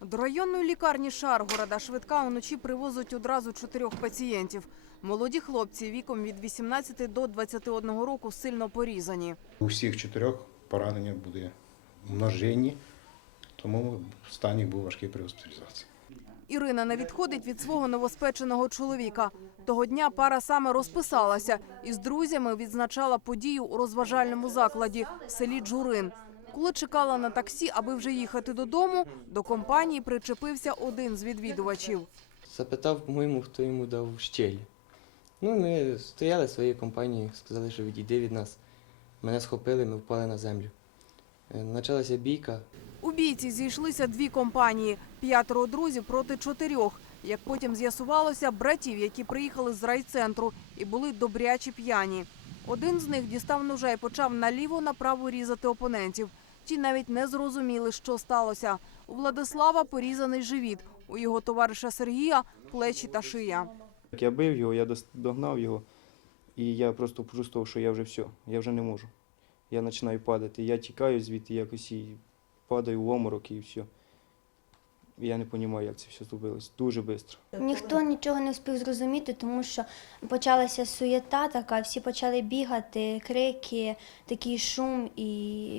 До районної лікарні Шаргорода швидка уночі привозить одразу чотирьох пацієнтів. Молоді хлопці віком від 18 до 21 року сильно порізані. У всіх чотирьох поранення були множинні, тому стан їх був важкий при госпіталізації. Ірина не відходить від свого новоспеченого чоловіка. Того дня пара саме розписалася і з друзями відзначала подію у розважальному закладі в селі Джурин. Коли чекала на таксі, аби вже їхати додому, до компанії причепився один з відвідувачів. Запитав, по-моєму, хто йому дав щелі. Ну, ми стояли своєю компанією, сказали, що відійди від нас. Мене схопили, ми впали на землю. Е, Почалася бійка. У бійці зійшлися дві компанії – п'ятеро друзів проти чотирьох. Як потім з'ясувалося, братів, які приїхали з райцентру і були добрячі п'яні. Один з них дістав ножа і почав наліво-направо різати опонентів. Ті навіть не зрозуміли, що сталося. У Владислава порізаний живіт, у його товариша Сергія – плечі та шия. Я бив його, я догнав його, і я просто почувствував, що я вже все, я вже не можу. Я починаю падати. Я тікаю звідти якось і падаю в оморок і все. Я не розумію, як це все зробилось. Дуже швидко. Ніхто нічого не встиг зрозуміти, тому що почалася суєта така, всі почали бігати, крики, такий шум, і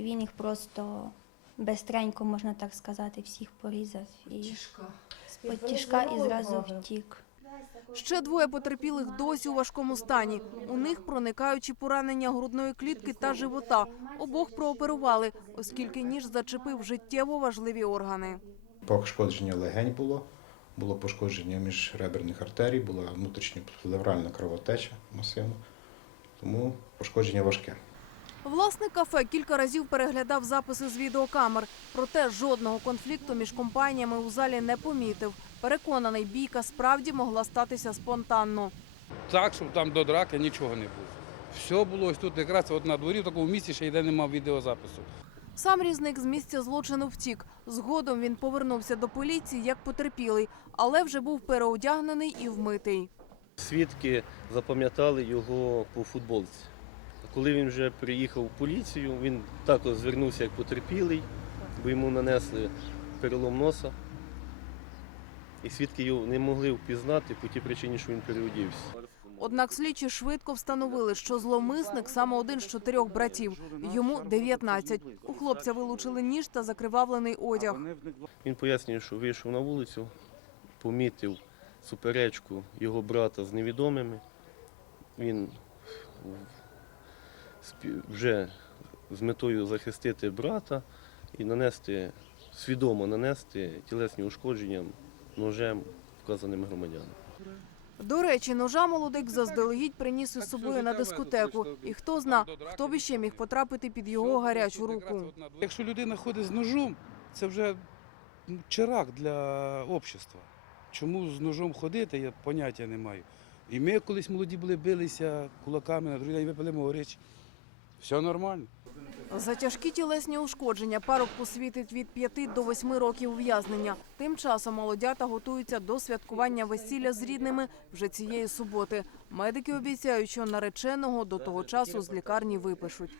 він їх просто безстренько, можна так сказати, всіх порізав. І з-під і зразу втік. Ще двоє потерпілих досі у важкому стані. У них проникаючі поранення грудної клітки та живота. Обох прооперували, оскільки ніж зачепив життєво важливі органи. Пошкодження легень було, було пошкодження міжреберних артерій, була внутрішньоплевральна кровотеча масивна, тому пошкодження важке. Власник кафе кілька разів переглядав записи з відеокамер. Проте жодного конфлікту між компаніями у залі не помітив. Переконаний, бійка справді могла статися спонтанно. Так, щоб там до драки нічого не було. Все було ось тут якраз от на дворі, в такому місці ще йде немає відеозапису. Сам різник з місця злочину втік. Згодом він повернувся до поліції як потерпілий, але вже був переодягнений і вмитий. Свідки запам'ятали його по футболці. Коли він вже приїхав в поліцію, він також звернувся як потерпілий, бо йому нанесли перелом носа. І свідки його не могли впізнати по тій причині, що він переодівся. Однак слідчі швидко встановили, що зловмисник саме один з чотирьох братів. Йому 19. У хлопця вилучили ніж та закривавлений одяг. Він пояснює, що вийшов на вулицю, помітив суперечку його брата з невідомими. Він вже з метою захистити брата і нанести, свідомо нанести тілесні ушкодження ножем вказаним громадянам. До речі, ножа молодик заздалегідь приніс із собою на дискотеку. І хто зна, хто б іще міг потрапити під його гарячу руку. Якщо людина ходить з ножом, це вже чирак для общества. Чому з ножом ходити, я поняття не маю. І ми колись молоді були, билися кулаками, на другий день випили могорич. Все нормально. За тяжкі тілесні ушкодження парубку світить від 5 до 8 років ув'язнення. Тим часом молодята готуються до святкування весілля з рідними вже цієї суботи. Медики обіцяють, що нареченого до того часу з лікарні випишуть.